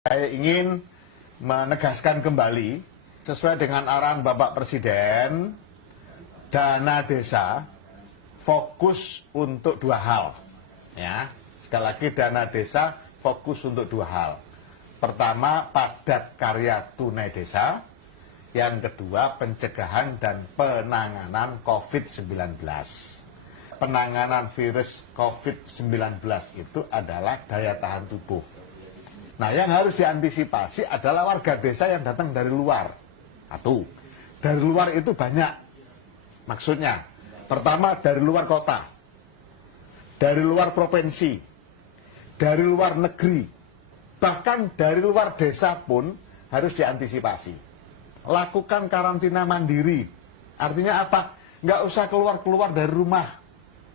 Saya ingin menegaskan kembali sesuai dengan arahan Bapak Presiden, dana desa fokus untuk dua hal. Ya, sekali lagi dana desa fokus untuk dua hal. Pertama, padat karya tunai desa. Yang kedua, pencegahan dan penanganan COVID-19. Penanganan virus COVID-19 itu adalah daya tahan tubuh. Nah, yang harus diantisipasi adalah warga desa yang datang dari luar. Satu, dari luar itu banyak. Maksudnya, pertama dari luar kota, dari luar provinsi, dari luar negeri, bahkan dari luar desa pun harus diantisipasi. Lakukan karantina mandiri. Artinya apa? Nggak usah keluar-keluar dari rumah.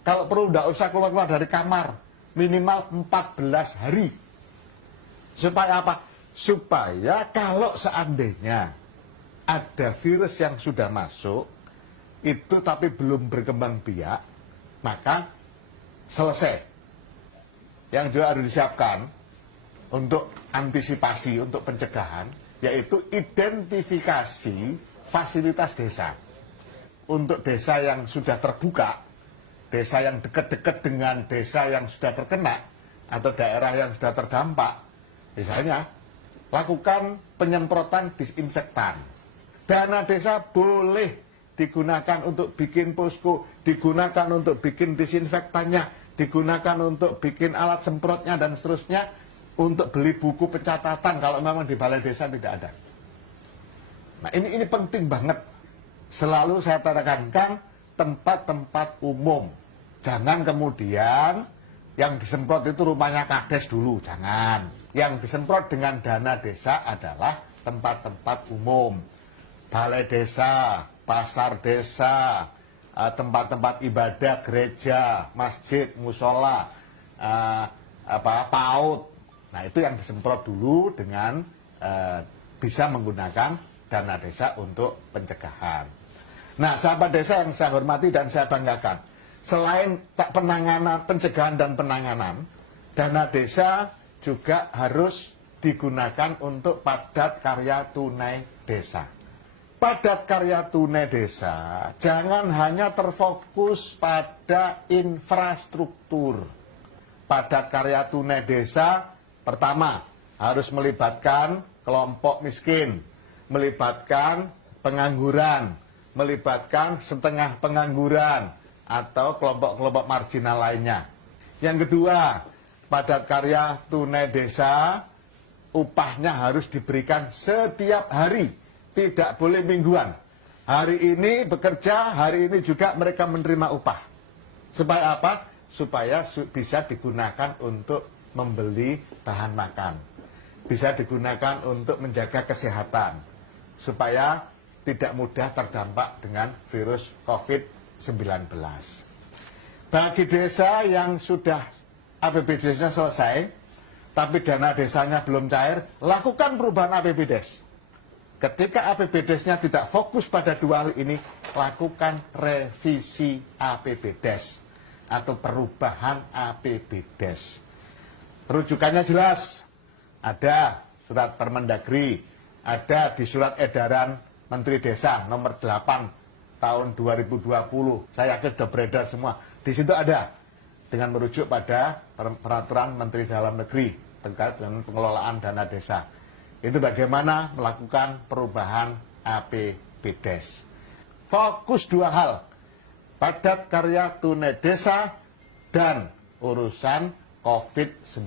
Kalau perlu nggak usah keluar-keluar dari kamar. Minimal 14 hari. Supaya apa? Supaya kalau seandainya ada virus yang sudah masuk, itu tapi belum berkembang biak, maka selesai. Yang juga harus disiapkan untuk antisipasi, untuk pencegahan, yaitu identifikasi fasilitas desa. Untuk desa yang sudah terbuka, desa yang dekat-dekat dengan desa yang sudah terkena, atau daerah yang sudah terdampak, misalnya, lakukan penyemprotan disinfektan. Dana desa boleh digunakan untuk bikin posko, digunakan untuk bikin disinfektannya, digunakan untuk bikin alat semprotnya, dan seterusnya, untuk beli buku pencatatan kalau memang di balai desa tidak ada. Nah, ini penting banget. Selalu saya tekankan tempat-tempat umum. Jangan kemudian yang disemprot itu rumahnya kades dulu, jangan. Yang disemprot dengan dana desa adalah tempat-tempat umum. Balai desa, pasar desa, tempat-tempat ibadah, gereja, masjid, musola, PAUD. Nah, itu yang disemprot dulu dengan bisa menggunakan dana desa untuk pencegahan. Nah, sahabat desa yang saya hormati dan saya banggakan, selain penanganan, pencegahan dan penanganan, dana desa juga harus digunakan untuk padat karya tunai desa. Padat karya tunai desa jangan hanya terfokus pada infrastruktur. Padat karya tunai desa pertama harus melibatkan kelompok miskin, melibatkan pengangguran, melibatkan setengah pengangguran, atau kelompok-kelompok marginal lainnya. Yang kedua, padat karya tunai desa, upahnya harus diberikan setiap hari, tidak boleh mingguan. Hari ini bekerja, hari ini juga mereka menerima upah. Supaya apa? Supaya bisa digunakan untuk membeli bahan makan. Bisa digunakan untuk menjaga kesehatan. Supaya tidak mudah terdampak dengan virus COVID-19. Bagi desa yang sudah APBDes-nya selesai, tapi dana desanya belum cair, lakukan perubahan APBDes. Ketika APBDes-nya tidak fokus pada dua hal ini, lakukan revisi APBDes atau perubahan APBDes. Rujukannya jelas, ada surat Permendagri, ada di surat edaran Menteri Desa nomor 8 tahun 2020. Saya yakin sudah beredar semua. Di situ ada dengan merujuk pada peraturan Menteri Dalam Negeri terkait dengan pengelolaan dana desa. Itu bagaimana melakukan perubahan APBDes. Fokus dua hal, padat karya tunai desa dan urusan COVID-19.